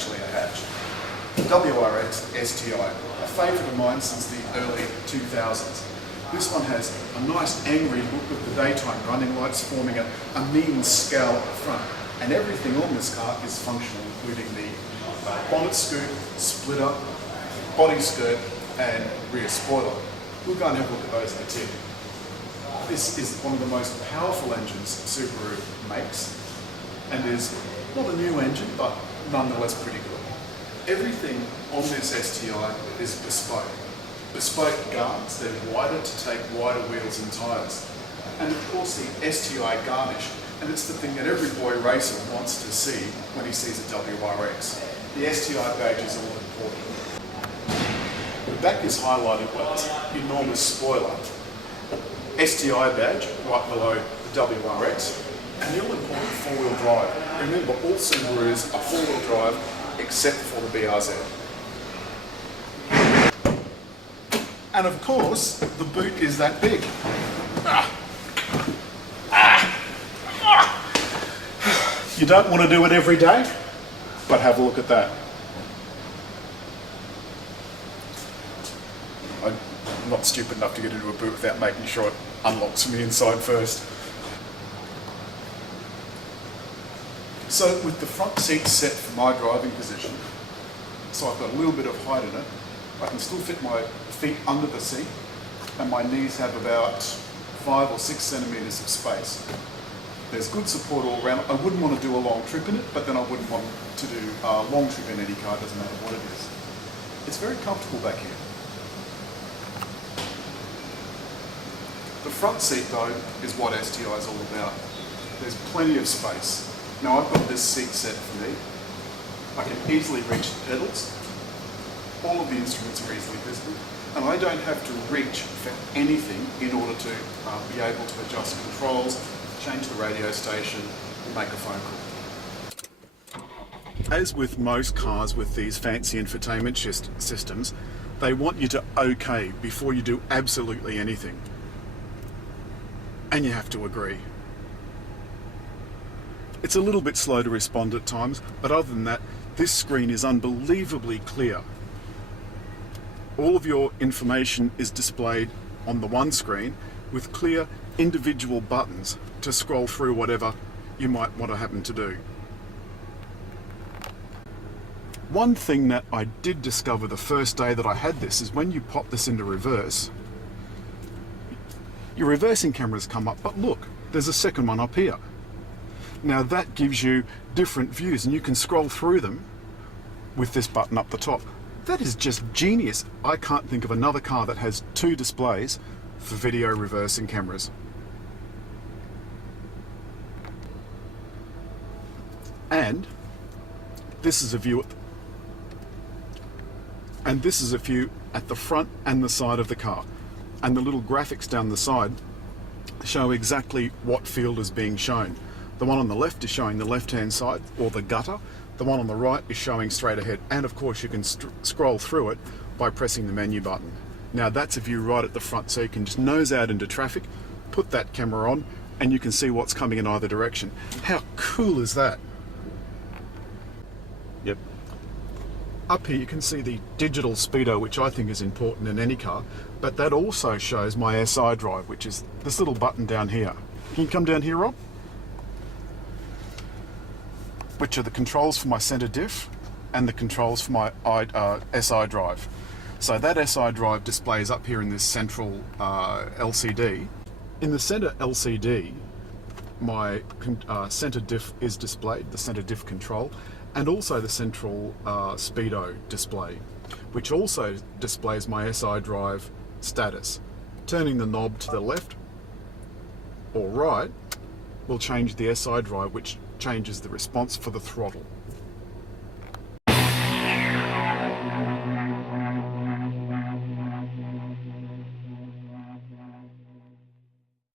actually a hatch. The WRX STI, a favourite of mine since the early 2000s. This one has a nice angry look with the daytime running lights forming a mean scowl at the front. And everything on this car is functional, including the bonnet scoop, splitter, body skirt and rear spoiler. We'll go and have a look at those in a tick. This is one of the most powerful engines Subaru makes, and is not a new engine, but nonetheless pretty good. Everything on this STI is bespoke. Bespoke guards, they're wider to take wider wheels and tyres. And of course the STI garnish, and it's the thing that every boy racer wants to see when he sees a WRX. The STI badge is all important. The back is highlighted with an enormous spoiler. STI badge right below the WRX, and the all-important four-wheel drive. Remember, all Subarus are four-wheel drive except for the BRZ. And of course, the boot is that big. You don't want to do it every day, but have a look at that. I'm not stupid enough to get into a boot without making sure it unlocks from the inside first. So with the front seat set for my driving position, so I've got a little bit of height in it, I can still fit my feet under the seat, and my knees have about 5 or 6 centimetres of space. There's good support all around. I wouldn't want to do a long trip in it, but then I wouldn't want to do a long trip in any car, doesn't matter what it is. It's very comfortable back here. The front seat though is what STI is all about. There's plenty of space. Now I've got this seat set for me. I can easily reach the pedals. All of the instruments are easily visible, and I don't have to reach for anything in order to be able to adjust controls, change the radio station, and make a phone call. As with most cars with these fancy infotainment systems, they want you to OK before you do absolutely anything. And you have to agree. It's a little bit slow to respond at times, but other than that, this screen is unbelievably clear. All of your information is displayed on the one screen with clear individual buttons to scroll through whatever you might want to happen to do. One thing that I did discover the first day that I had this is when you pop this into reverse, your reversing cameras come up, but look, there's a second one up here. Now that gives you different views and you can scroll through them with this button up the top. That is just genius. I can't think of another car that has 2 displays for video reversing cameras. And this is a view at the front and the side of the car. And the little graphics down the side show exactly what field is being shown. The one on the left is showing the left-hand side, or the gutter. The one on the right is showing straight ahead. And of course you can scroll through it by pressing the menu button. Now that's a view right at the front, so you can just nose out into traffic, put that camera on, and you can see what's coming in either direction. How cool is that? Yep. Up here you can see the digital speedo, which I think is important in any car, but that also shows my SI drive, which is this little button down here. Can you come down here, Rob? Which are the controls for my center diff and the controls for my SI drive. So that SI drive displays up here in this central LCD. In the center LCD, my center diff is displayed, the center diff control, and also the central speedo display, which also displays my SI drive status. Turning the knob to the left or right will change the SI drive, which changes the response for the throttle.